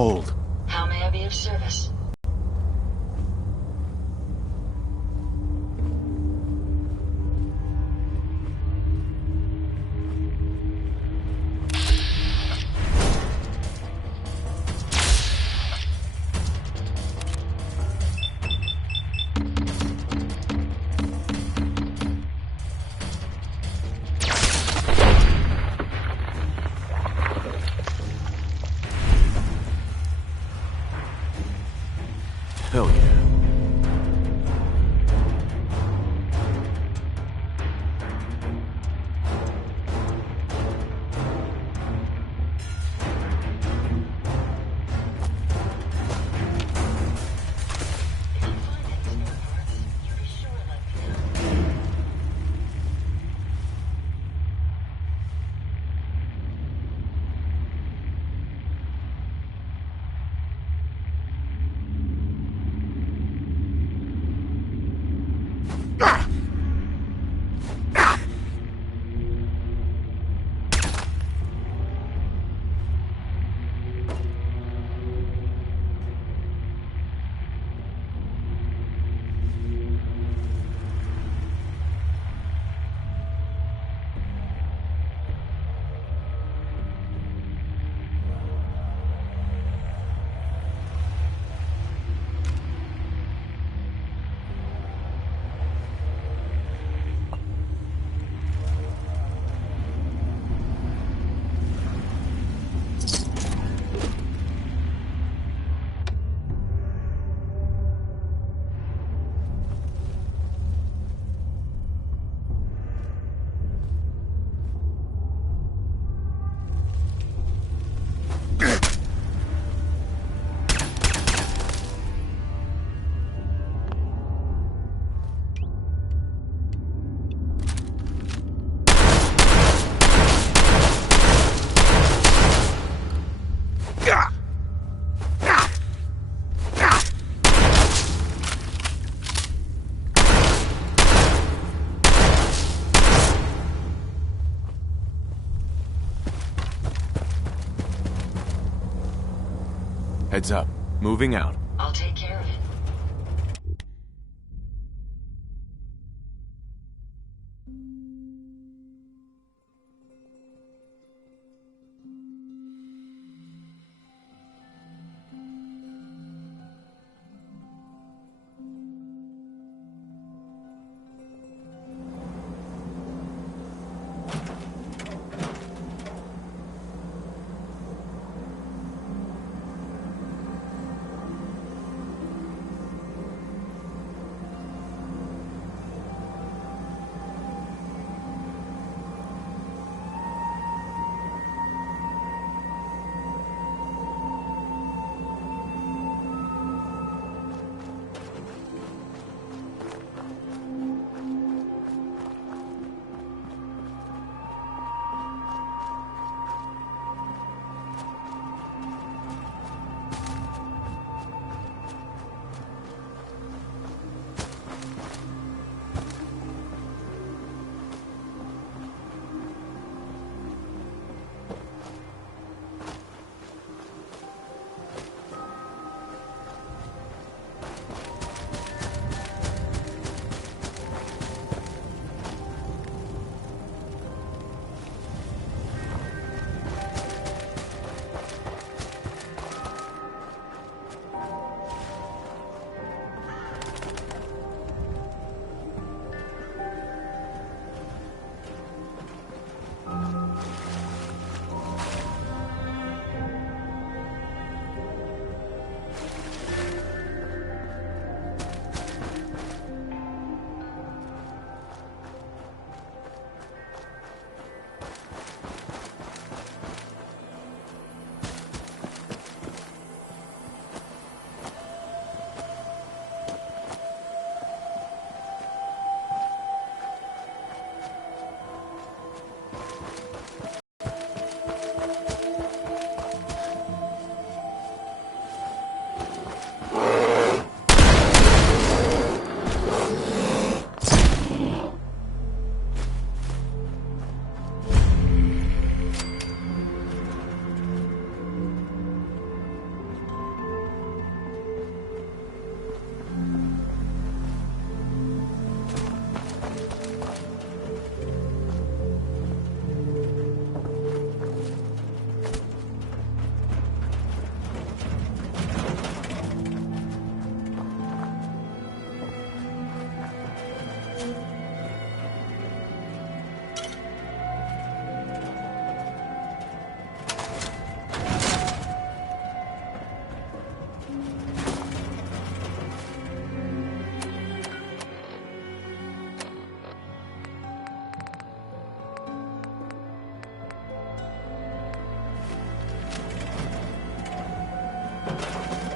hold. How may I be of service? Hell yeah. Heads up. Moving out. I'll take care of it.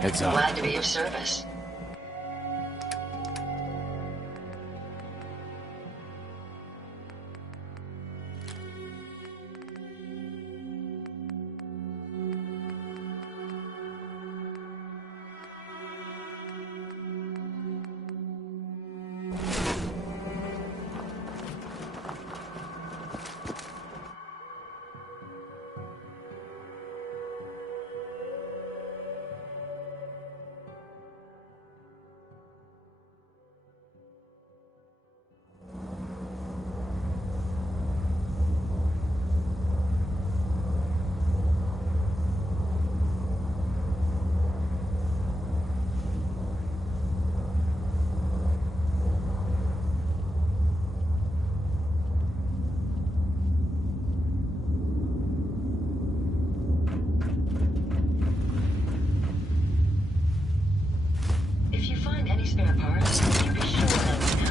Heads up. Glad to be of service. If you find any spare parts, you be sure to let me know.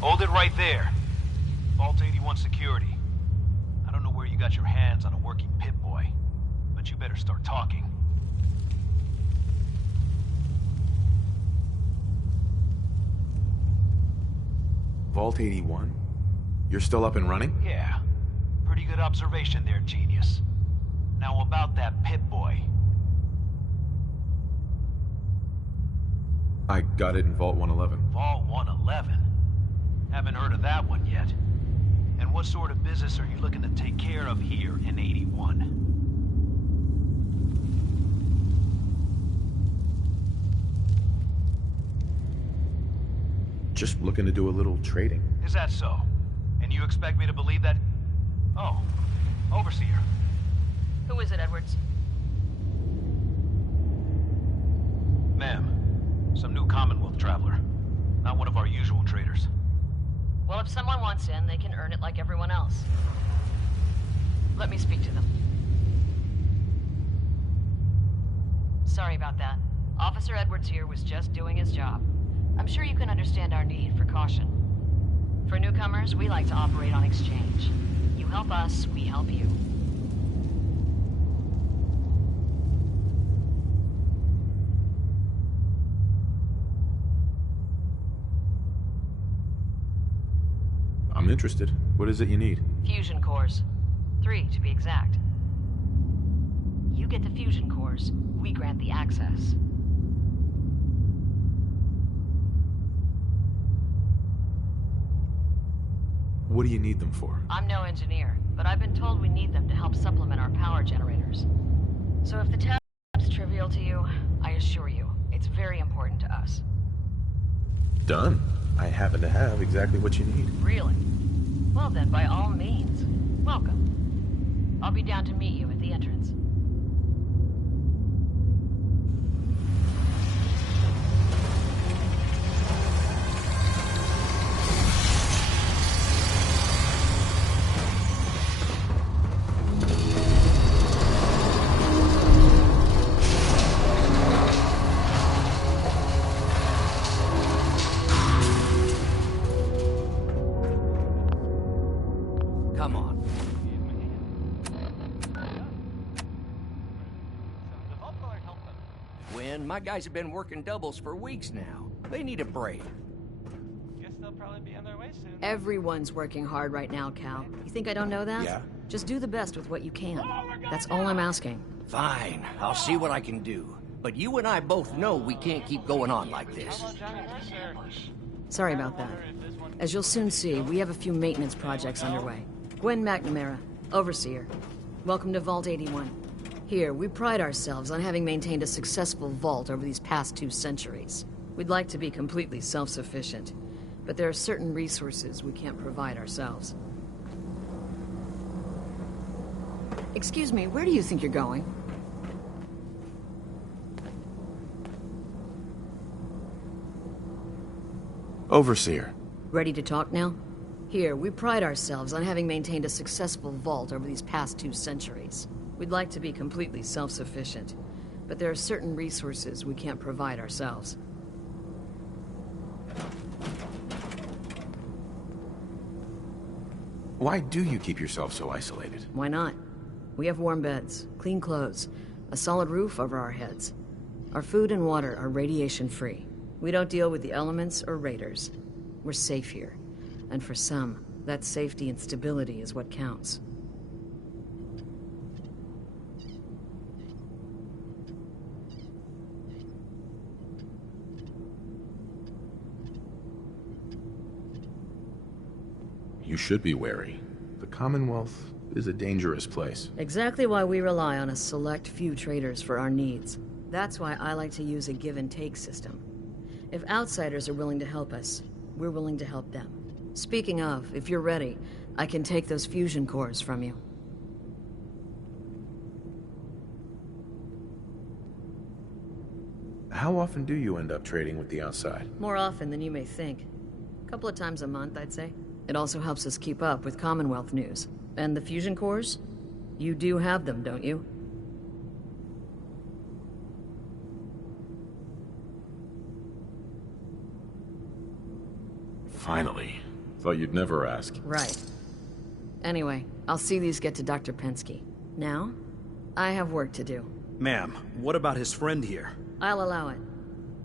Hold it right there. Vault 81 security. I don't know where you got your hands on a working Pip-Boy, but you better start talking. Vault 81? You're still up and running? Yeah. Pretty good observation there, genius. Now about that Pip-Boy. I got it in Vault 111. Vault 111? Haven't heard of that one yet. And what sort of business are you looking to take care of here in 81? Just looking to do a little trading. Is that so? And you expect me to believe that? Oh, Overseer. Who is it, Edwards? Ma'am, some new Commonwealth traveler. Not one of our usual traders. Well, if someone wants in, they can earn it like everyone else. Let me speak to them. Sorry about that. Officer Edwards here was just doing his job. I'm sure you can understand our need for caution. For newcomers, we like to operate on exchange. You help us, we help you. I'm interested. What is it you need? Fusion cores. 3, to be exact. You get the fusion cores, we grant the access. What do you need them for? I'm no engineer, but I've been told we need them to help supplement our power generators. So if the task's trivial to you, I assure you, it's very important to us. Done. I happen to have exactly what you need. Really? Well then, by all means, welcome. I'll be down to meet you at the entrance. Come on. Gwen, my guys have been working doubles for weeks now. They need a break. Guess they'll probably be on their way soon. Everyone's working hard right now, Cal. You think I don't know that? Yeah. Just do the best with what you can. That's all I'm asking. Fine, I'll see what I can do. But you and I both know we can't keep going on like this. Hello, Johnny Mercer. Sorry about that. As you'll soon see, we have a few maintenance projects underway. Gwen McNamara, Overseer. Welcome to Vault 81. Here, we pride ourselves on having maintained a successful vault over these past 2 centuries. We'd like to be completely self-sufficient, but there are certain resources we can't provide ourselves. Excuse me, where do you think you're going? Overseer. Ready to talk now? Here, we pride ourselves on having maintained a successful vault over these past 2 centuries. We'd like to be completely self-sufficient, but there are certain resources we can't provide ourselves. Why do you keep yourself so isolated? Why not? We have warm beds, clean clothes, a solid roof over our heads. Our food and water are radiation-free. We don't deal with the elements or raiders. We're safe here. And for some, that safety and stability is what counts. You should be wary. The Commonwealth is a dangerous place. Exactly why we rely on a select few traders for our needs. That's why I like to use a give-and-take system. If outsiders are willing to help us, we're willing to help them. Speaking of, if you're ready, I can take those fusion cores from you. How often do you end up trading with the outside? More often than you may think. A couple of times a month, I'd say. It also helps us keep up with Commonwealth news. And the fusion cores? You do have them, don't you? Finally. Thought you'd never ask. Right. Anyway, I'll see these get to Dr. Pensky. Now, I have work to do. Ma'am, what about his friend here? I'll allow it.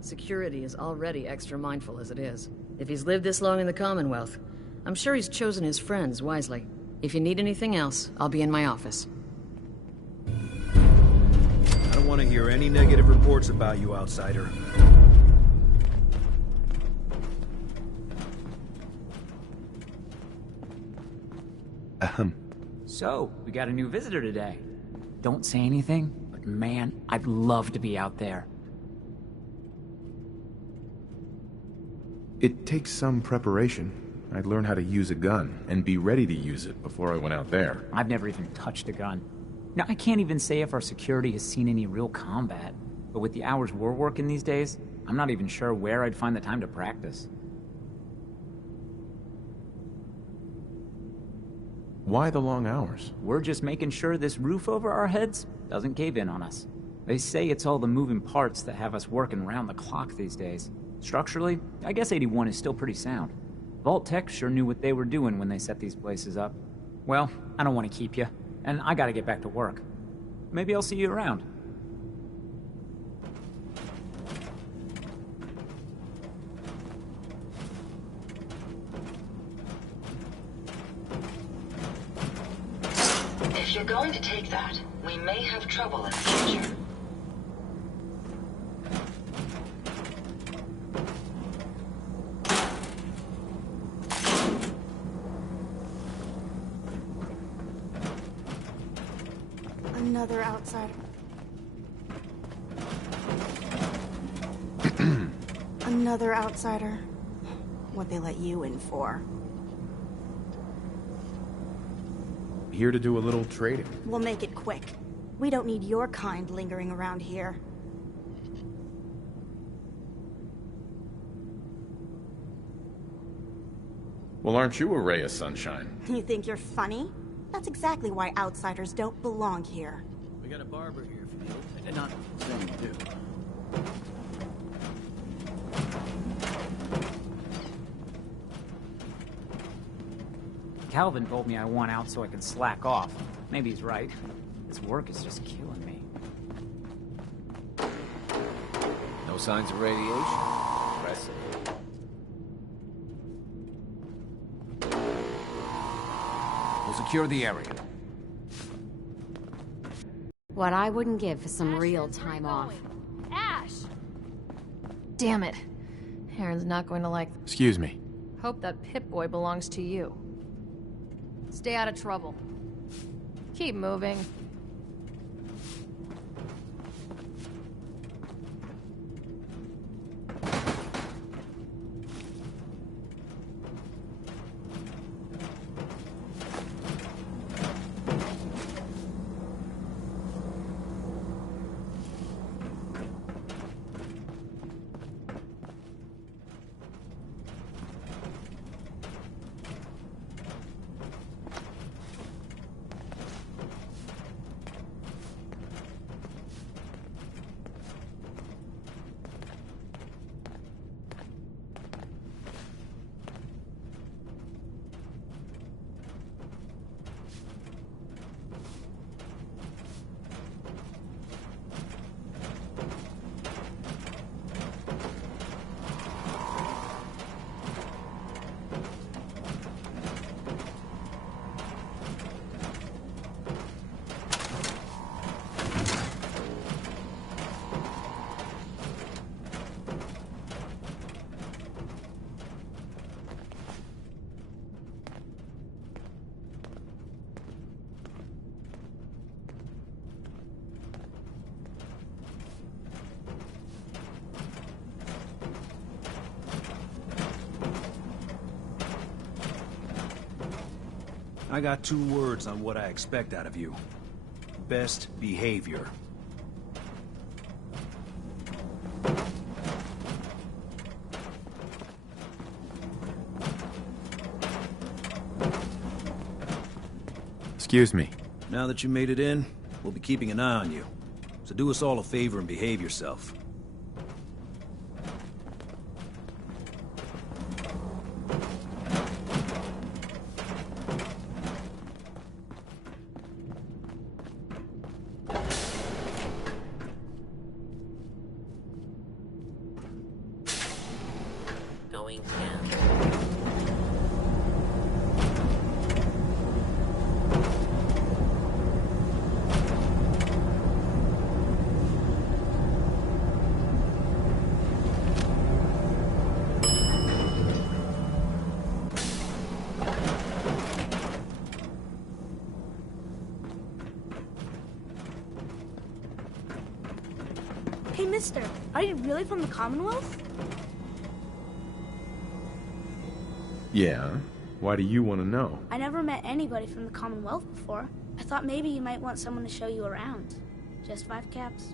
Security is already extra mindful as it is. If he's lived this long in the Commonwealth, I'm sure he's chosen his friends wisely. If you need anything else, I'll be in my office. I don't want to hear any negative reports about you, outsider. So, we got a new visitor today. Don't say anything, but man, I'd love to be out there. It takes some preparation. I'd learn how to use a gun and be ready to use it before I went out there. I've never even touched a gun. Now, I can't even say if our security has seen any real combat, but with the hours we're working these days, I'm not even sure where I'd find the time to practice. Why the long hours? We're just making sure this roof over our heads doesn't cave in on us. They say it's all the moving parts that have us working round the clock these days. Structurally, I guess 81 is still pretty sound. Vault Tech sure knew what they were doing when they set these places up. Well, I don't want to keep you, and I gotta get back to work. Maybe I'll see you around. If you're going to take that, we may have trouble in the future. Another outsider. Another outsider. What they let you in for? Here to do a little trading. We'll make it quick. We don't need your kind lingering around here. Well, aren't you a ray of sunshine? You think you're funny? That's exactly why outsiders don't belong here. We got a barber here for you. Not saying you do. Calvin told me I want out so I can slack off. Maybe he's right. This work is just killing me. No signs of radiation. Impressive. We'll secure the area. What I wouldn't give for some real time off. Ash! Damn it. Aaron's not going to like... Excuse me. Hope that Pip-Boy belongs to you. Stay out of trouble. Keep moving. I got 2 words on what I expect out of you. Best behavior. Excuse me. Now that you made it in, we'll be keeping an eye on you. So do us all a favor and behave yourself. Going down. Hey, mister, are you really from the Commonwealth? Yeah? Why do you want to know? I never met anybody from the Commonwealth before. I thought maybe you might want someone to show you around. Just 5 caps?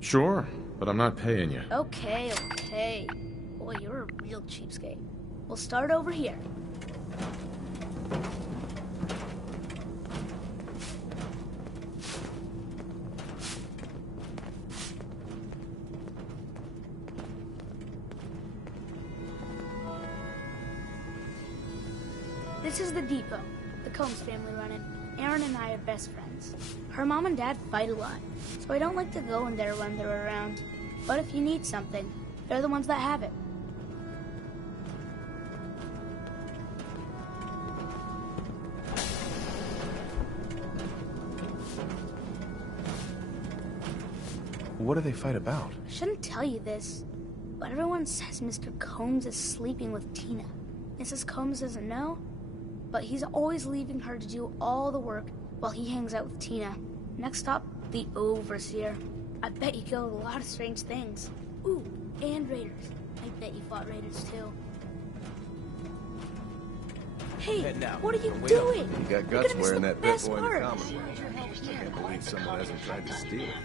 Sure, but I'm not paying you. Okay, okay. Boy, you're a real cheapskate. We'll start over here. This is the depot. The Combs family run it. Aaron and I are best friends. Her mom and dad fight a lot, so I don't like to go in there when they're around. But if you need something, they're the ones that have it. What do they fight about? I shouldn't tell you this, but everyone says Mr. Combs is sleeping with Tina. Mrs. Combs doesn't know, but he's always leaving her to do all the work while he hangs out with Tina. Next stop, the Overseer. I bet you killed a lot of strange things. Ooh, and raiders. I bet you fought raiders too. Hey, what are you doing? You got You're guts gonna miss wearing the that bit best boy in the part. Commonwealth. I can't believe someone hasn't tried to steal it yet.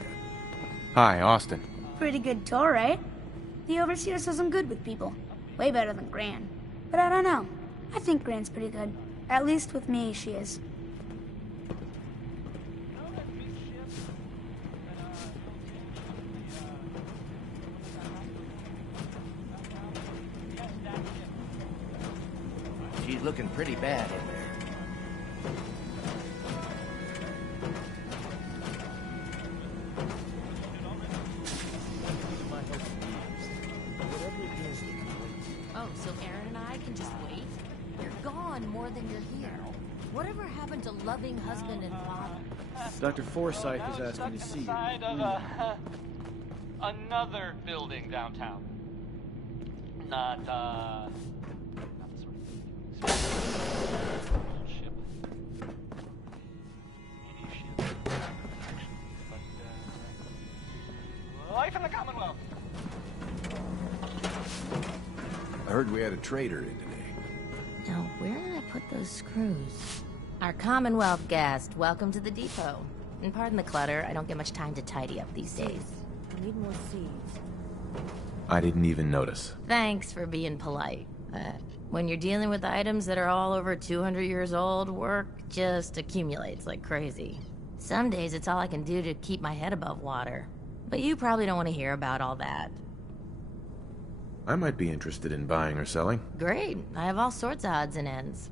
Hi, Austin. Pretty good tour, right? The Overseer says I'm good with people. Way better than Gran. But I don't know. I think Gran's pretty good. At least with me, she is. She's looking pretty bad in there. Oh, so Aaron and I can just wait? You're gone more than you're here. Whatever happened to loving husband and father? Dr. Forsyth is asking to see you. Side of another building downtown. Not the sort of ship. Any ship, actually, but life in the Commonwealth. I heard we had a trader in today. Now, where did I put those screws? Our Commonwealth guest, welcome to the depot. And pardon the clutter, I don't get much time to tidy up these days. I need more seeds. I didn't even notice. Thanks for being polite. When you're dealing with items that are all over 200 years old, work just accumulates like crazy. Some days it's all I can do to keep my head above water. But you probably don't want to hear about all that. I might be interested in buying or selling. Great. I have all sorts of odds and ends.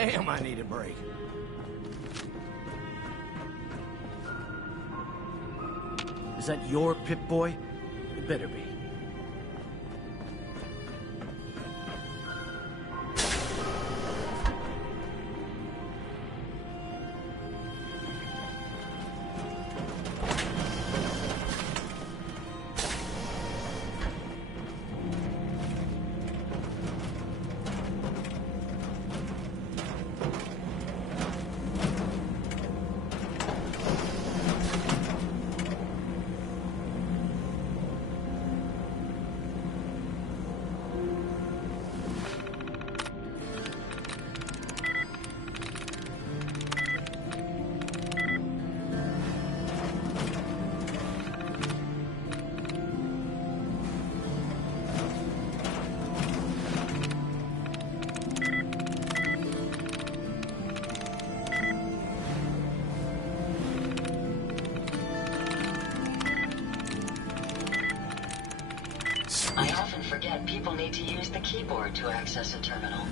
Damn, I need a break. Is that your Pip-Boy? It better be. I often forget people need to use the keyboard to access a terminal.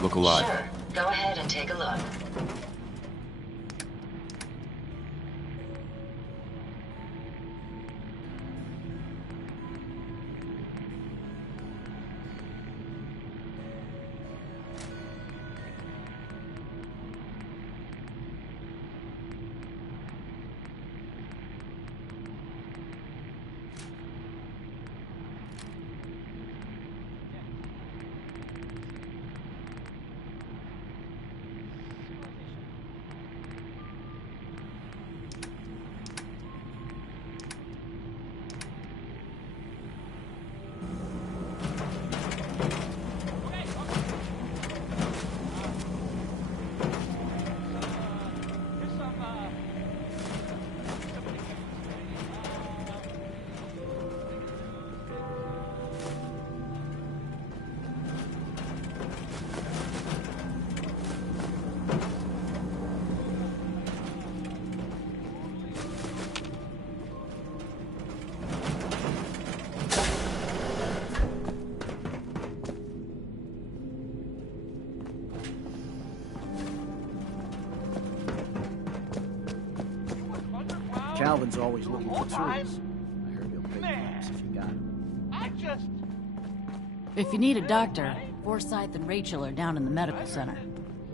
Look alive. Sure. Go ahead and take a look. Calvin's always looking for More time? tools. I heard he'll pay Man. bucks if you got it. I just... If you need a doctor, Forsyth and Rachel are down in the medical center.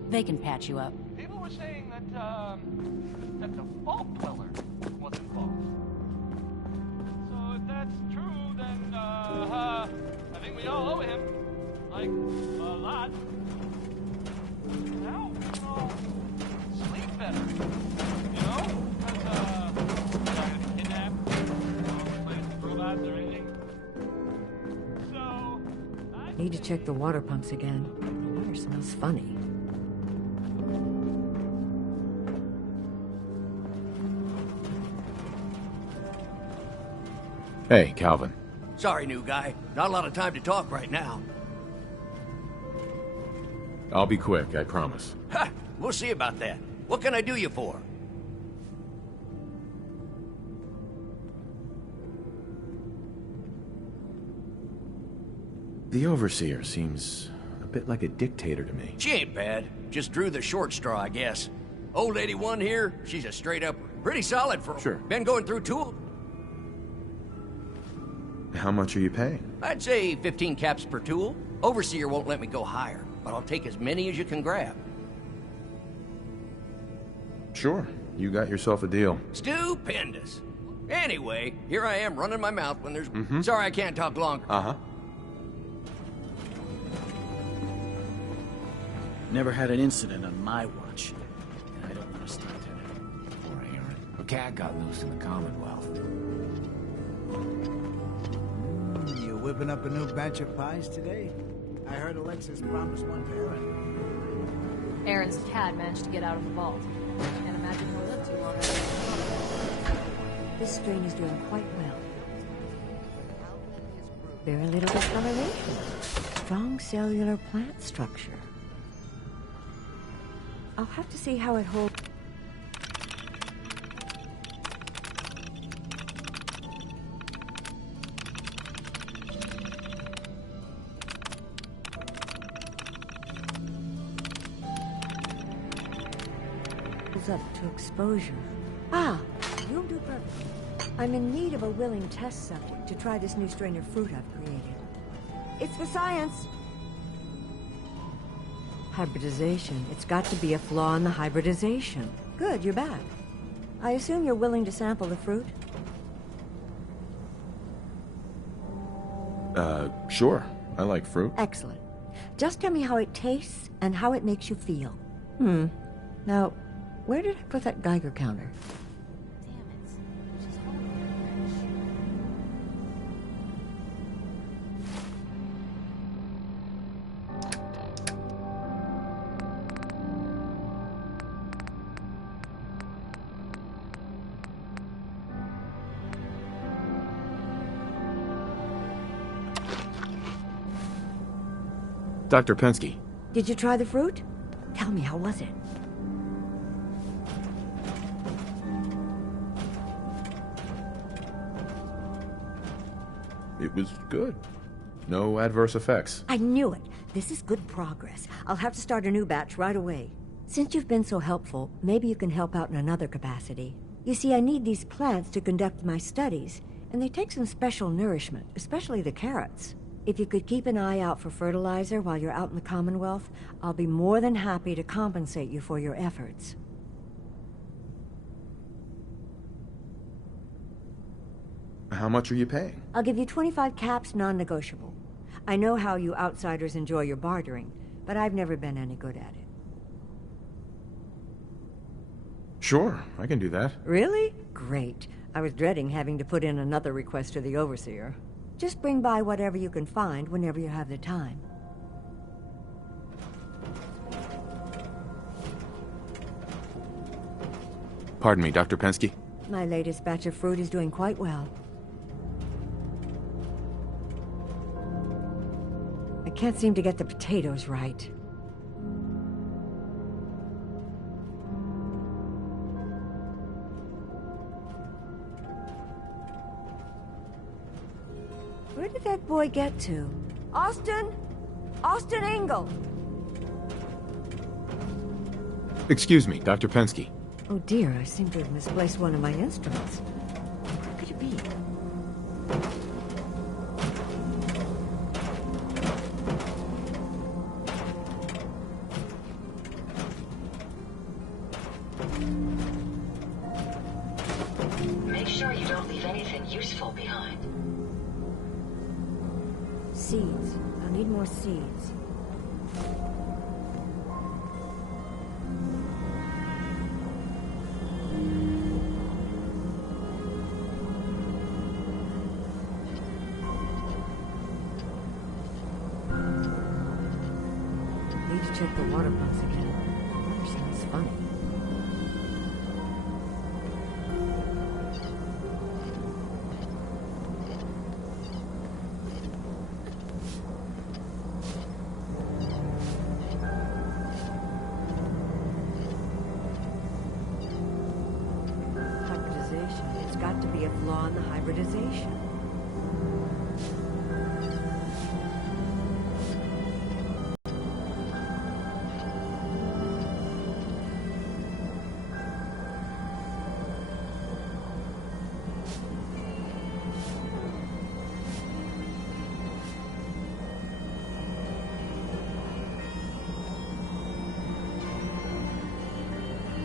They can patch you up. People were saying that the vault dweller was involved. So if that's true, then, I think we all owe him. Like, a lot. Now, sleep better. You know? Because, not gonna be kidnapped, playing with robots or anything. So, Need to check the water pumps again. The water smells funny. Hey, Calvin. Sorry, new guy. Not a lot of time to talk right now. I'll be quick, I promise. Ha! We'll see about that. What can I do you for? The Overseer seems a bit like a dictator to me. She ain't bad. Just drew the short straw, I guess. Old 81 here, she's a straight-up, pretty solid for... Sure. Been going through tool. How much are you paying? I'd say 15 caps per tool. Overseer won't let me go higher, but I'll take as many as you can grab. Sure, you got yourself a deal. Stupendous. Anyway, here I am running my mouth when there's... Sorry I can't talk longer. Uh-huh. Never had an incident on my watch. And I don't understand it. Poor Aaron. A cat got loose in the Commonwealth. You whipping up a new batch of pies today? I heard Alexis promised one to Aaron. Aaron's dad managed to get out of the vault. Can't imagine he'll live too long. This strain is doing quite well. Very little discoloration. Strong cellular plant structure. I'll have to see how it holds. Up to exposure. Ah, you'll do perfectly. I'm in need of a willing test subject to try this new strain of fruit I've created. It's for science. Hybridization. It's got to be a flaw in the hybridization. Good, you're back. I assume you're willing to sample the fruit? Sure. I like fruit. Excellent. Just tell me how it tastes and how it makes you feel. Now, where did I put that Geiger counter? Dr. Pensky. Did you try the fruit? Tell me, how was it? It was good. No adverse effects. I knew it. This is good progress. I'll have to start a new batch right away. Since you've been so helpful, maybe you can help out in another capacity. You see, I need these plants to conduct my studies, and they take some special nourishment, especially the carrots. If you could keep an eye out for fertilizer while you're out in the Commonwealth, I'll be more than happy to compensate you for your efforts. How much are you paying? I'll give you 25 caps, non-negotiable. I know how you outsiders enjoy your bartering, but I've never been any good at it. Sure, I can do that. Really? Great. I was dreading having to put in another request to the Overseer. Just bring by whatever you can find whenever you have the time. Pardon me, Dr. Pensky? My latest batch of fruit is doing quite well. I can't seem to get the potatoes right. Where did that boy get to? Austin? Austin Engel! Excuse me, Dr. Pensky. Oh dear, I seem to have misplaced one of my instruments. be? Make sure you don't leave anything useful behind. Seeds. I'll need more seeds. Need to check the water pumps again. Water smells funny. It's got to be a flaw in the hybridization.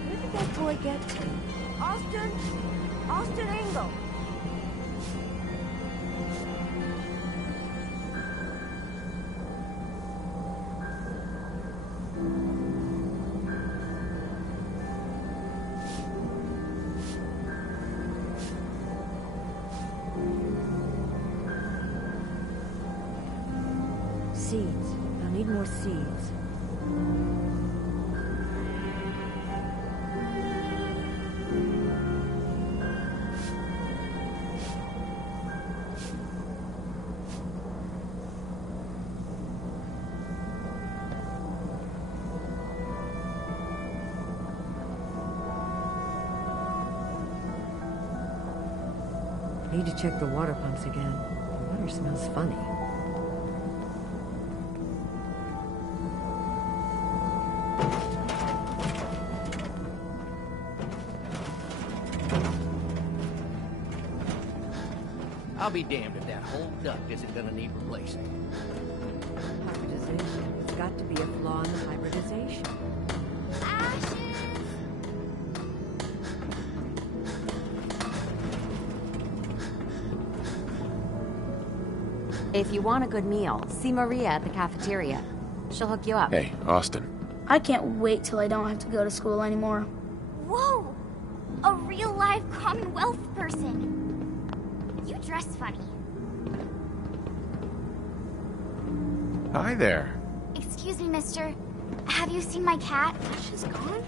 Where did that boy get to? Austin? Austin Engel. Seeds. I need more seeds. Need to check the water pumps again. The water smells funny. I'll be damned if that whole duct isn't gonna need replacing. Hybridization. It's got to be a flaw in the hybridization. If you want a good meal, see Maria at the cafeteria. She'll hook you up. Hey, Austin. I can't wait till I don't have to go to school anymore. Whoa! A real live Commonwealth person. You dress funny. Hi there. Excuse me, mister. Have you seen my cat? She's gone?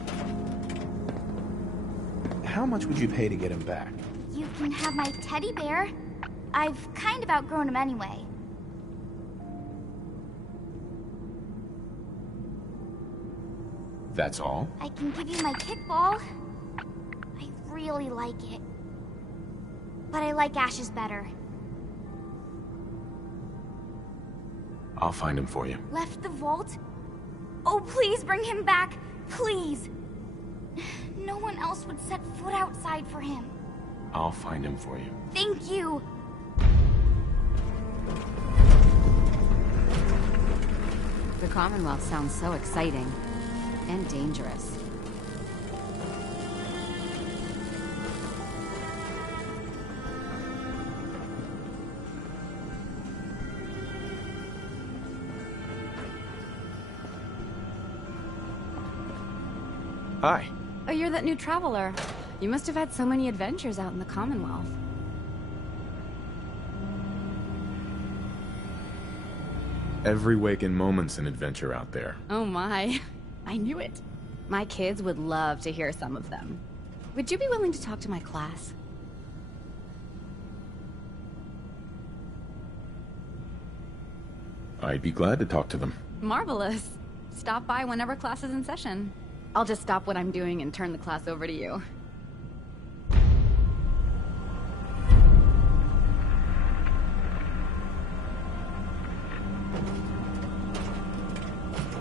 How much would you pay to get him back? You can have my teddy bear. I've kind of outgrown him anyway. That's all? I can give you my kickball. I really like it. But I like Ash's better. I'll find him for you. Left the vault? Oh, please bring him back. Please. No one else would set foot outside for him. I'll find him for you. Thank you. The Commonwealth sounds so exciting. And dangerous. Hi. Oh, you're that new traveler. You must have had so many adventures out in the Commonwealth. Every waking moment's an adventure out there. Oh my. I knew it. My kids would love to hear some of them. Would you be willing to talk to my class? I'd be glad to talk to them. Marvelous. Stop by whenever class is in session. I'll just stop what I'm doing and turn the class over to you.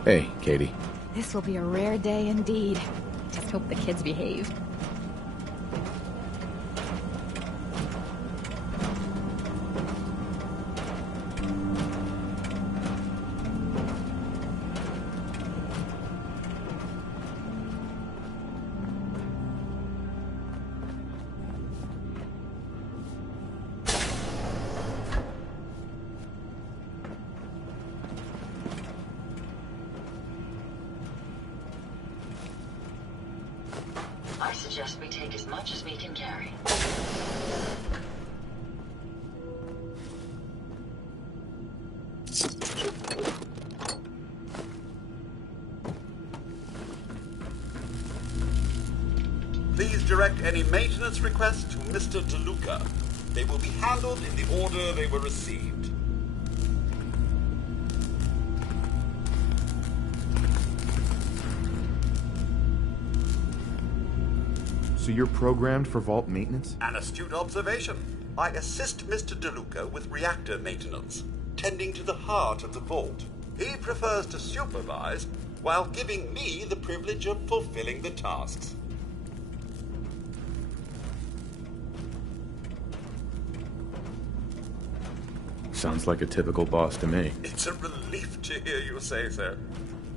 Hey, Katie. This will be a rare day indeed. Just hope the kids behave. I suggest we take as much as we can carry. Please direct any maintenance requests to Mr. DeLuca. They will be handled in the order they were received. So you're programmed for vault maintenance? An astute observation. I assist Mr. DeLuca with reactor maintenance, tending to the heart of the vault. He prefers to supervise while giving me the privilege of fulfilling the tasks. Sounds like a typical boss to me. It's a relief to hear you say so.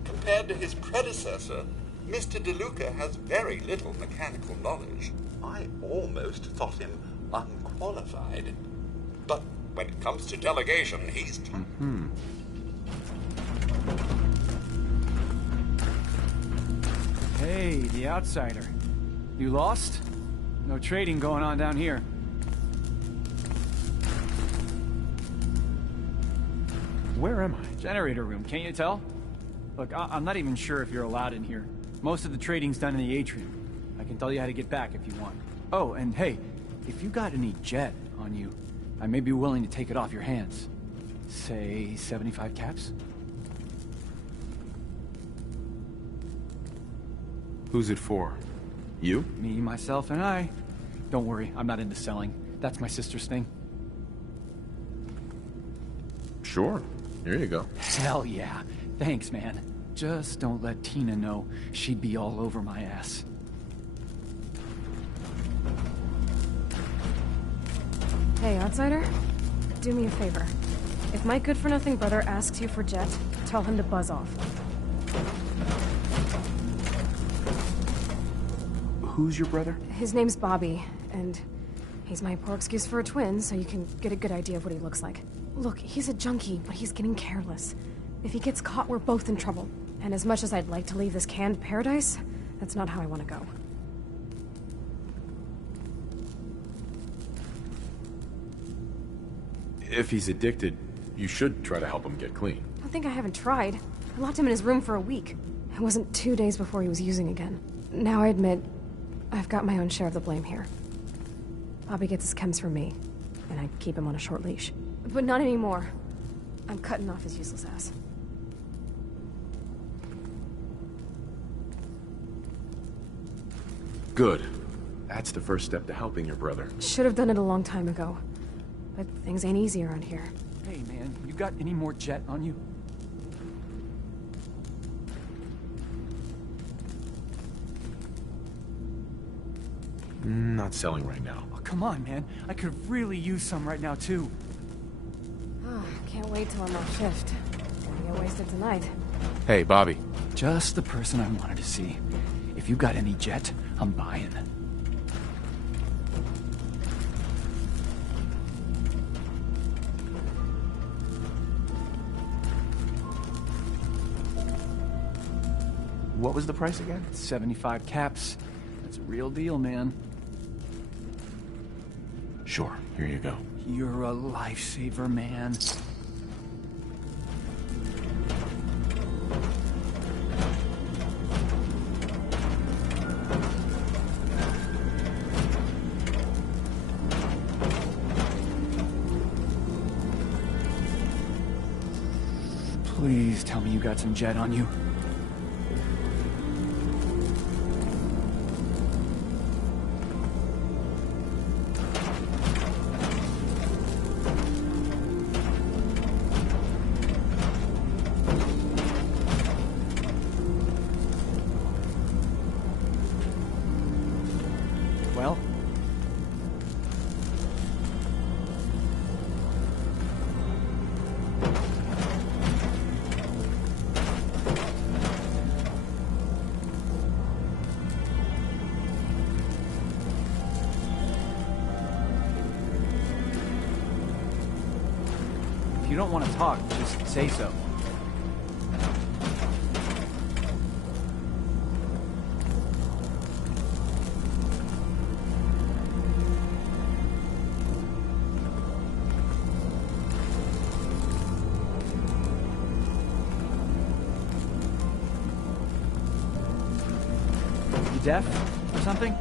Compared to his predecessor, Mr. DeLuca has very little mechanical knowledge. I almost thought him unqualified. But when it comes to delegation, he's... Hey, the outsider. You lost? No trading going on down here. Where am I? Generator room, can't you tell? Look, I'm not even sure if you're allowed in here. Most of the trading's done in the atrium. I can tell you how to get back if you want. Oh, and hey, if you got any jet on you, I may be willing to take it off your hands. Say 75 caps? Who's it for? You? Me, myself, and I. Don't worry, I'm not into selling. That's my sister's thing. Sure. Here you go. Hell yeah. Thanks, man. Just don't let Tina know. She'd be all over my ass. Hey, outsider. Do me a favor. If my good-for-nothing brother asks you for Jet, tell him to buzz off. Who's your brother? His name's Bobby, and he's my poor excuse for a twin, so you can get a good idea of what he looks like. Look, he's a junkie, but he's getting careless. If he gets caught, we're both in trouble. And as much as I'd like to leave this canned paradise, that's not how I want to go. If he's addicted, you should try to help him get clean. Don't think I haven't tried. I locked him in his room for a week. It wasn't 2 days before he was using again. Now I admit, I've got my own share of the blame here. Bobby gets his chems from me, and I keep him on a short leash. But not anymore. I'm cutting off his useless ass. Good. That's the first step to helping your brother. Should have done it a long time ago. But things ain't easy around here. Hey, man, you got any more jet on you? Not selling right now. Oh, come on, man. I could really use some right now, too. Oh, can't wait till I'm off shift. Gonna get wasted tonight. Hey, Bobby. Just the person I wanted to see. If you got any jet, I'm buying. What was the price again? 75 caps. That's a real deal, man. Sure, here you go. You're a lifesaver, man. Please tell me you got some jet on you. Well? If you don't want to talk, just say so. deaf or something?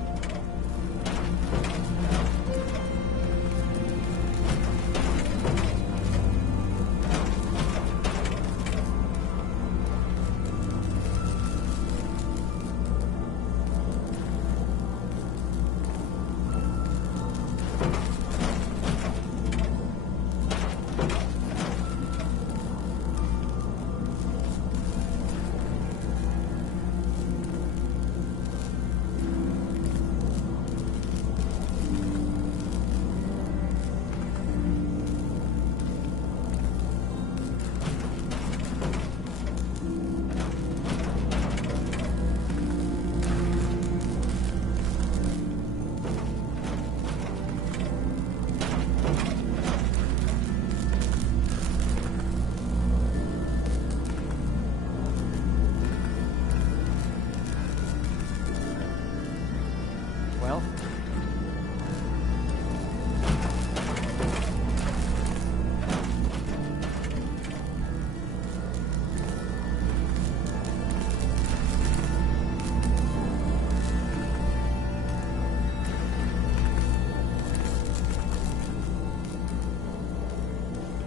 Well?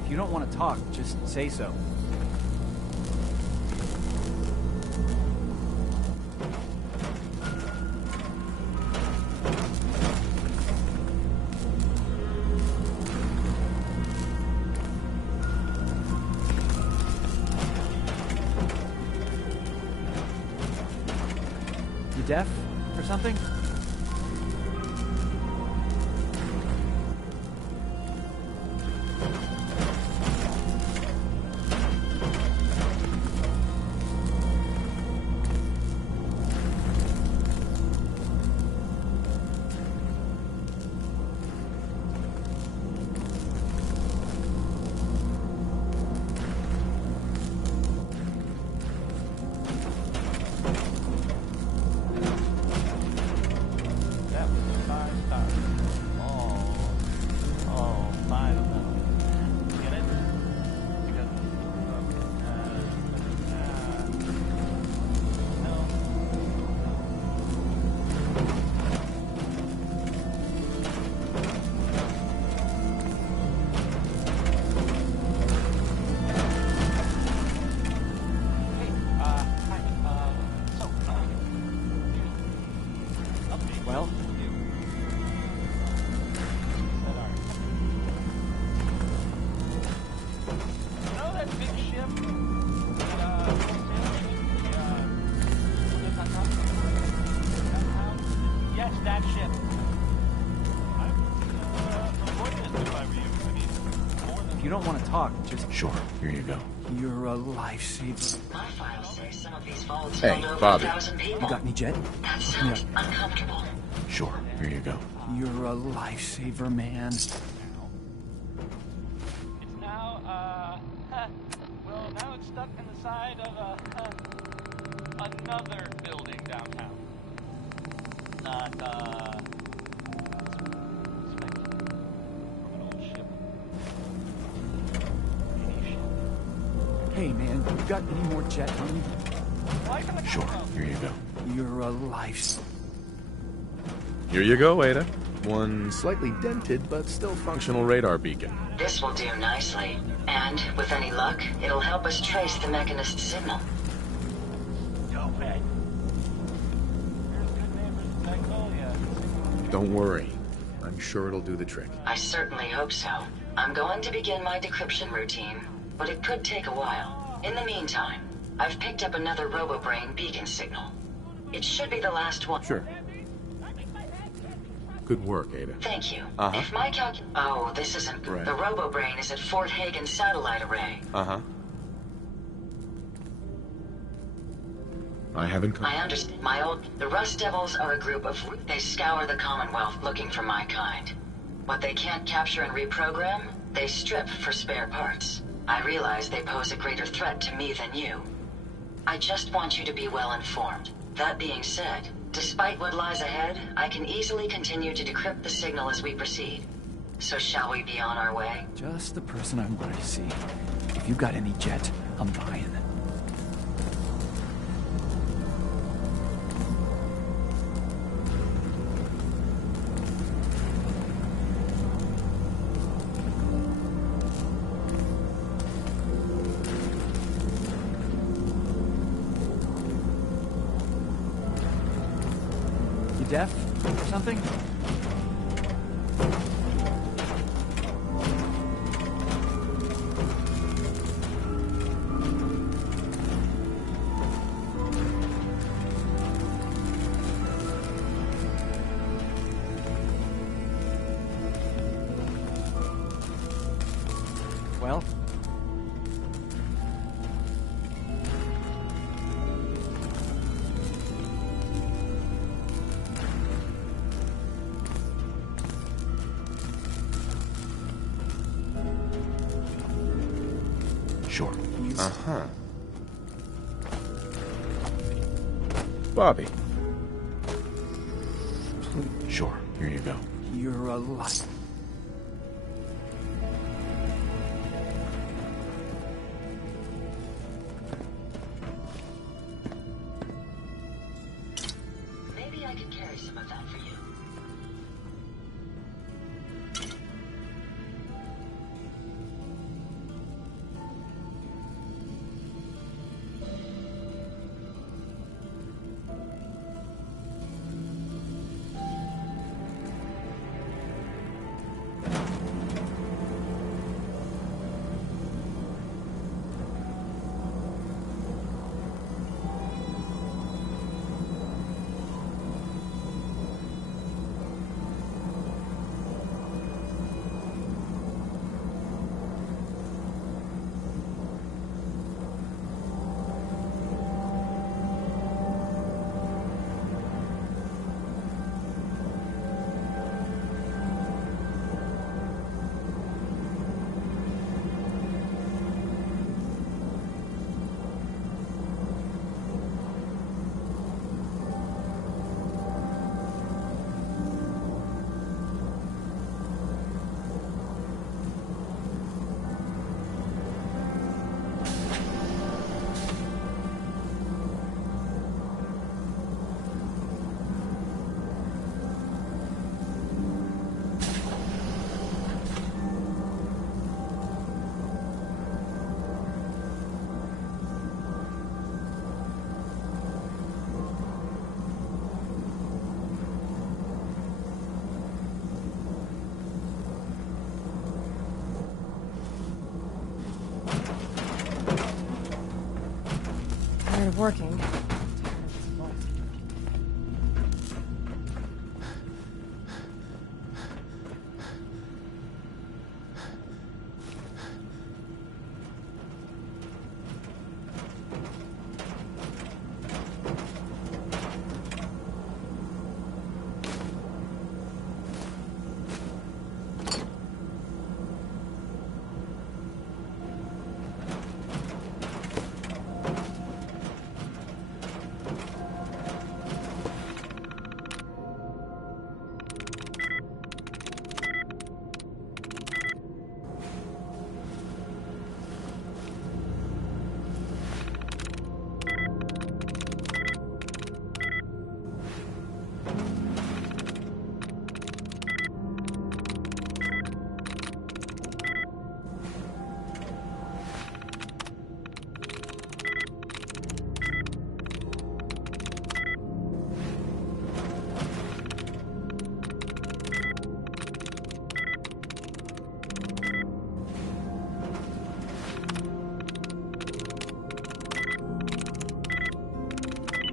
If you don't want to talk, just say so. You deaf or something? Well? You know that big ship? Yes, that ship. If you don't want to talk, just... Sure, here you go. You're a lifesaver. My files say some of these vaults Hey, held over Bobby. 1,000 people. You got any jet? That sounds uncomfortable. Sure, here you go. You're a lifesaver, man. It's now, well, now it's stuck in the side of, another building downtown. Not, from an old ship. Any ship. Hey, man, you got any more jet on you? Why can I Sure, here you go. You're a lifesaver. Here you go, Ada. One slightly dented but still functional radar beacon. This will do nicely. And, with any luck, it'll help us trace the Mechanist signal. Don't worry. I'm sure it'll do the trick. I certainly hope so. I'm going to begin my decryption routine, but it could take a while. In the meantime, I've picked up another RoboBrain beacon signal. It should be the last one. Sure. Good work, Ada. Thank you. Uh-huh. If my Oh, this isn't good. Right. The RoboBrain is at Fort Hagen Satellite Array. Uh-huh. I haven't come. I understand. The Rust Devils are a group of... They scour the Commonwealth looking for my kind. What they can't capture and reprogram, they strip for spare parts. I realize they pose a greater threat to me than you. I just want you to be well informed. That being said, despite what lies ahead, I can easily continue to decrypt the signal as we proceed. So shall we be on our way? Just the person I wanted to see. If you got any jet, I'm buying. deaf or something? Well? Sure. Bobby. Sure, here you go. You're a liar. Maybe I could carry some of that for you. Tired of working.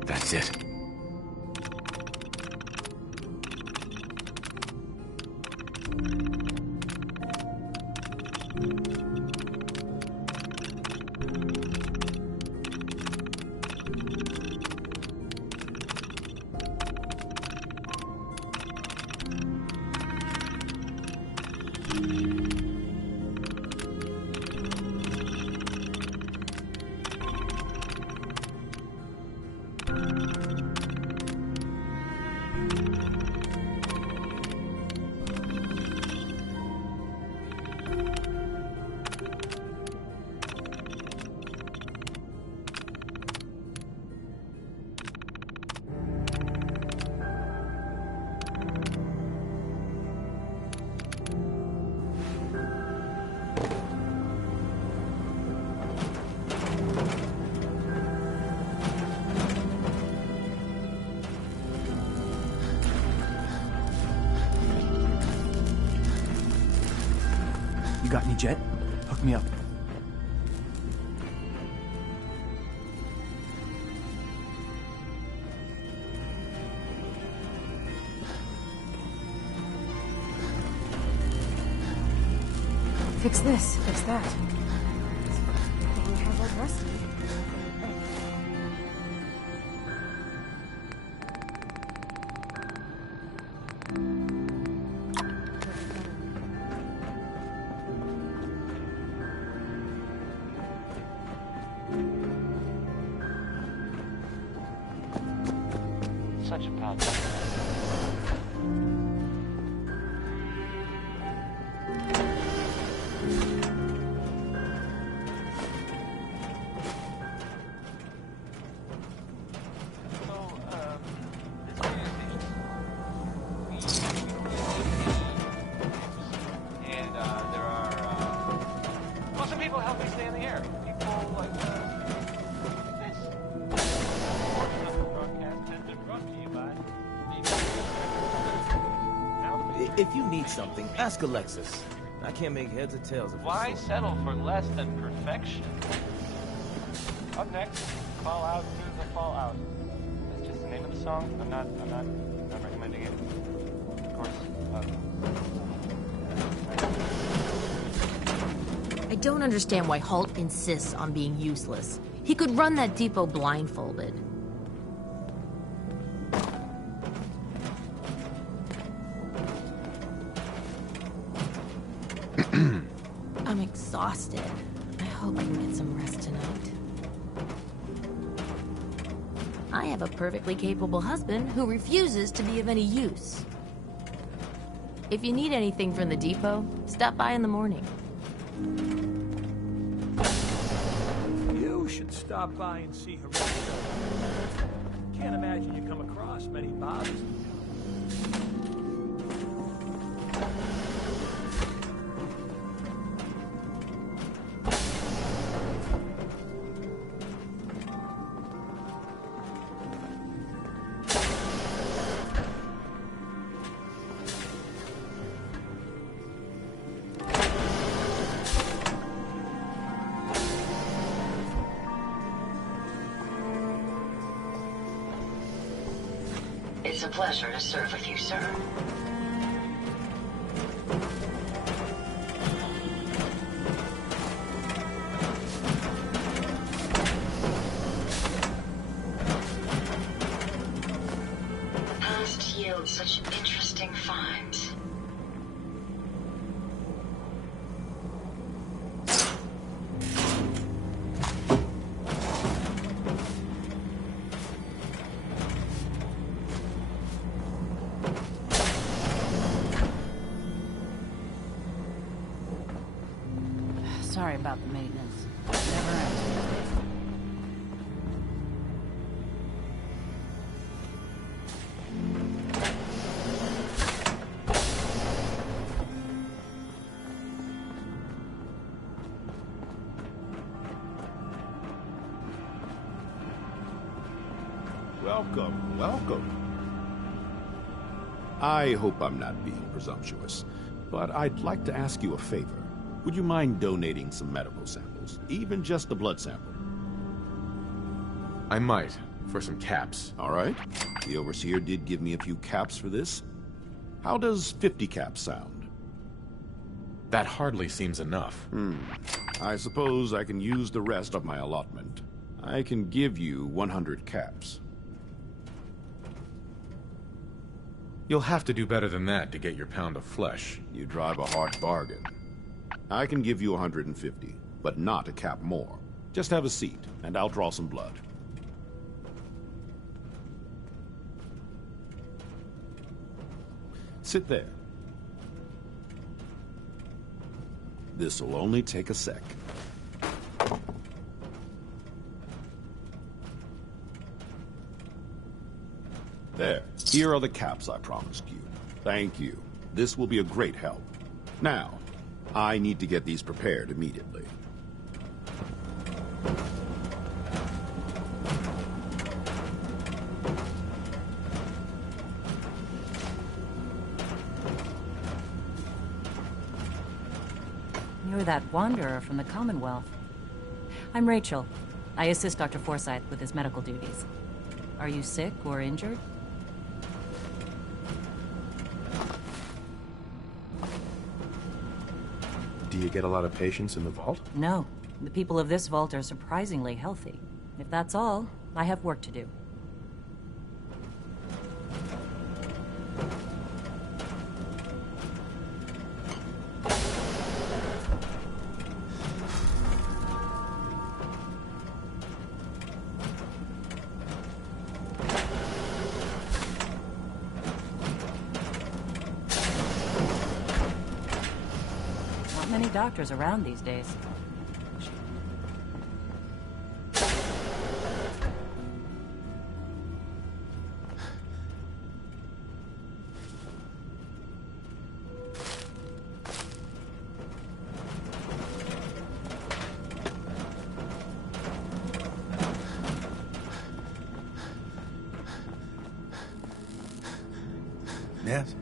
That's it. Jet, hook me up. Fix this, fix that. We have our Rusty. Such a pal. If you need something, ask Alexis. I can't make heads or tails of it. Why settle for less than perfection? Up next, Fallout to the Fallout. That's just the name of the song. I'm not recommending it. Of course. I don't understand why Halt insists on being useless. He could run that depot blindfolded. I'm exhausted. I hope I can get some rest tonight. I have a perfectly capable husband who refuses to be of any use. If you need anything from the depot, stop by in the morning. You should stop by and see her. Can't imagine you come across many Bobs. It's a pleasure to serve with you, sir. The past yields such interesting finds. Sorry about the maintenance. Never ends. Welcome, welcome. I hope I'm not being presumptuous, but I'd like to ask you a favor. Would you mind donating some medical samples? Even just a blood sample? I might, for some caps. All right. The Overseer did give me a few caps for this. How does 50 caps sound? That hardly seems enough. I suppose I can use the rest of my allotment. I can give you 100 caps. You'll have to do better than that to get your pound of flesh. You drive a hard bargain. I can give you 150, but not a cap more. Just have a seat, and I'll draw some blood. Sit there. This'll only take a sec. There. Here are the caps I promised you. Thank you. This will be a great help. Now, I need to get these prepared immediately. You You're that wanderer from the Commonwealth. I'm Rachel. I assist Dr. Forsyth with his medical duties. Are you sick or injured? Do you get a lot of patients in the vault? No. The people of this vault are surprisingly healthy. If that's all, I have work to do. Not many doctors around these days. Yes.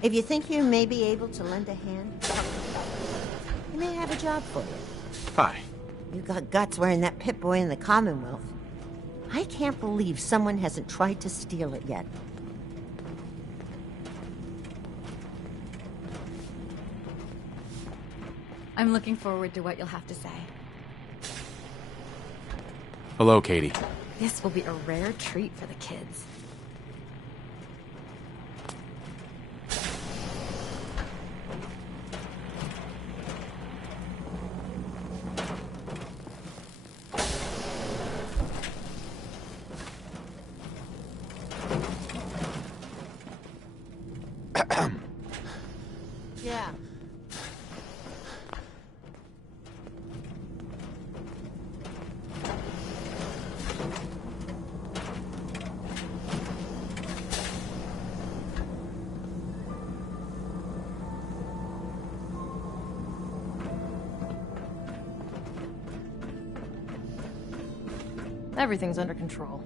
If you think you may be able to lend a hand, he may have a job for you. Hi. You got guts wearing that Pip-Boy in the Commonwealth. I can't believe someone hasn't tried to steal it yet. I'm looking forward to what you'll have to say. Hello, Katie. This will be a rare treat for the kids. Yeah. Everything's under control.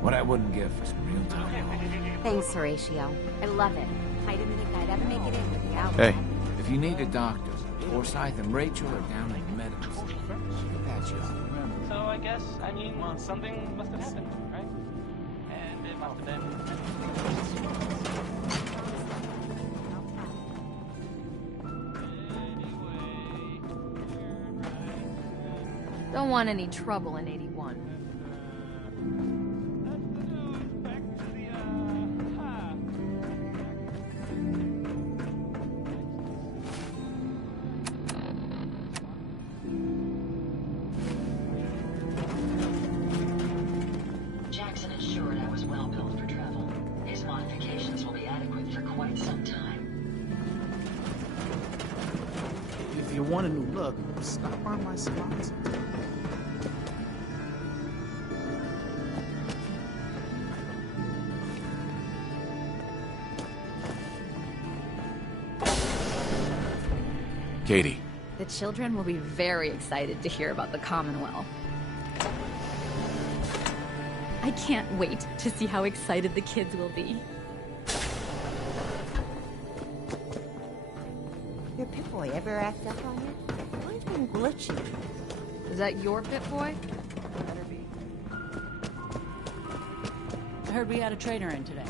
What I wouldn't give for some real time. Thanks, Horatio. I love it. I didn't think I'd ever make it in with the hours. Hey, if you need a doctor, Forsyth and Rachel are down in the medical center. They'll patch you up. So I guess, something must have happened, right? And it must have been... Don't want any trouble in 81. you want a new look, stop by my salon sometime. Katie. The children will be very excited to hear about the Commonwealth. I can't wait to see how excited the kids will be. Your Pip-Boy ever act up on you? Mine's been glitchy. Is that your Pip-Boy? Better be. I heard we had a trader in today.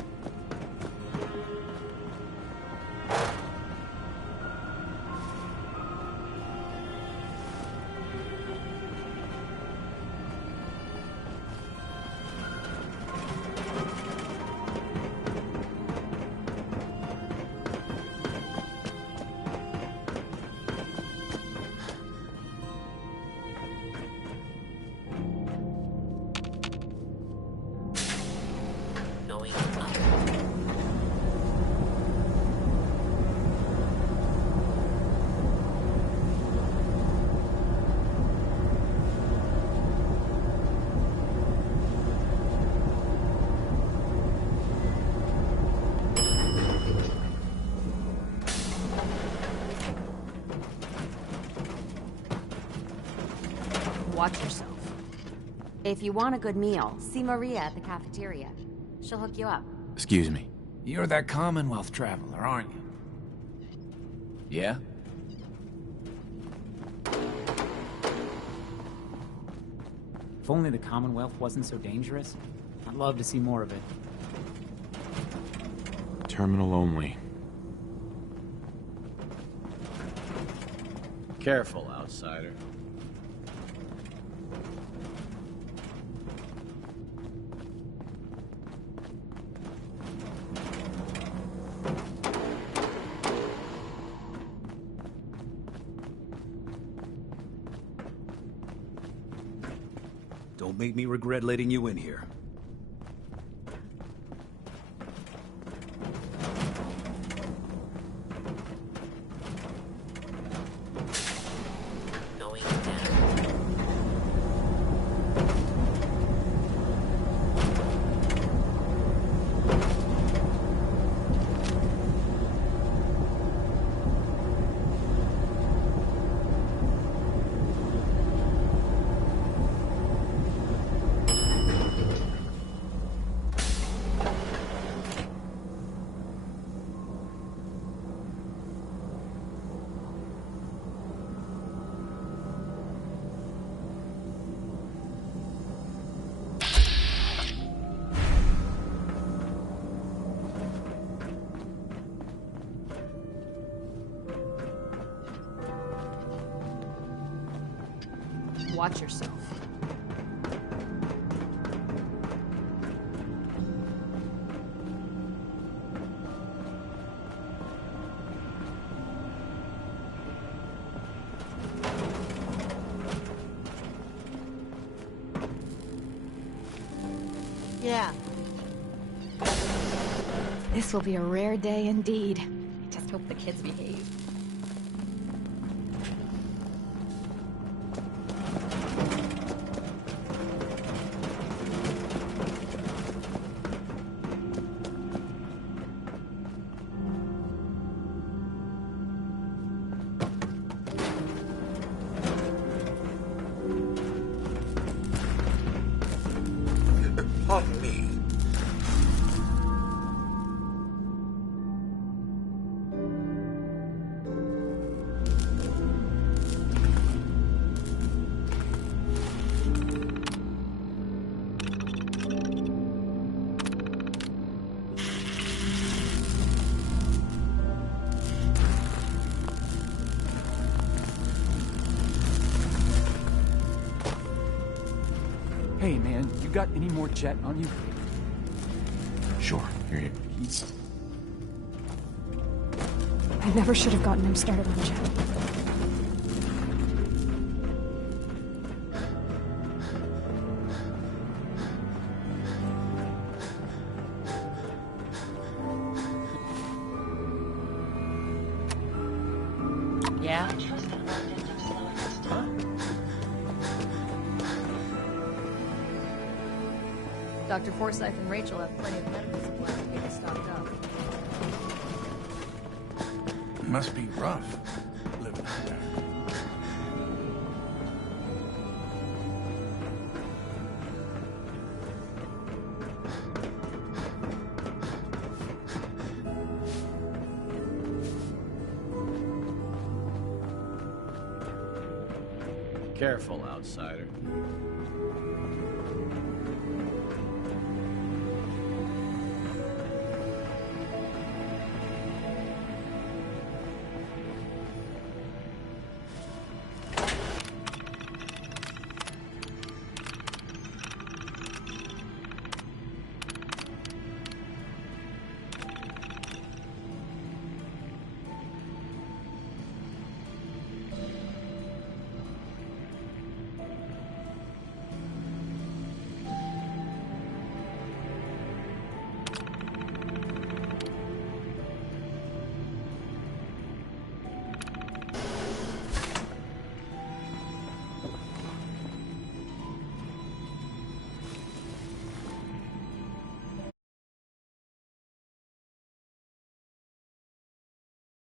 Watch yourself. If you want a good meal, see Maria at the cafeteria. She'll hook you up. Excuse me. You're that Commonwealth traveler, aren't you? Yeah? If only the Commonwealth wasn't so dangerous, I'd love to see more of it. Terminal only. Careful, outsider. Don't make me regret letting you in here. Watch yourself. Yeah. This will be a rare day indeed. I just hope the kids behave. Pardon me. Hey, man, you got any more jet on you? Sure, here you. I never should have gotten him started on Jet. Yeah? Dr. Forsyth and Rachel have plenty of medical supplies to get us stocked up. Must be rough living out there. Careful, outsider.